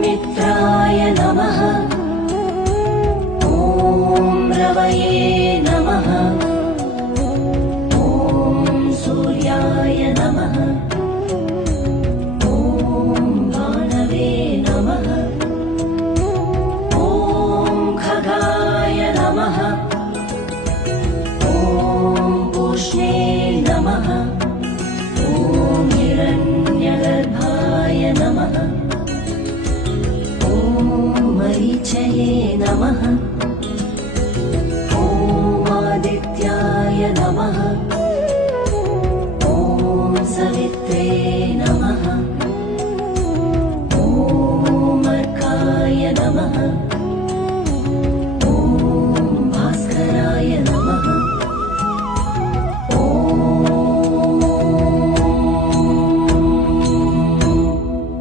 मित्राय नमः। ॐ रवये नमः। ॐ सूर्याय नमः। ॐ भानवे नमः। ॐ खगाय नमः। ॐ पूष्णे नमः। ॐ हिरण्यगर्भाय नमः। ॐ मरीचये नमः। ॐ आदित्याय नमः। ॐ सवित्रे नमः। ॐ अर्काय नमः।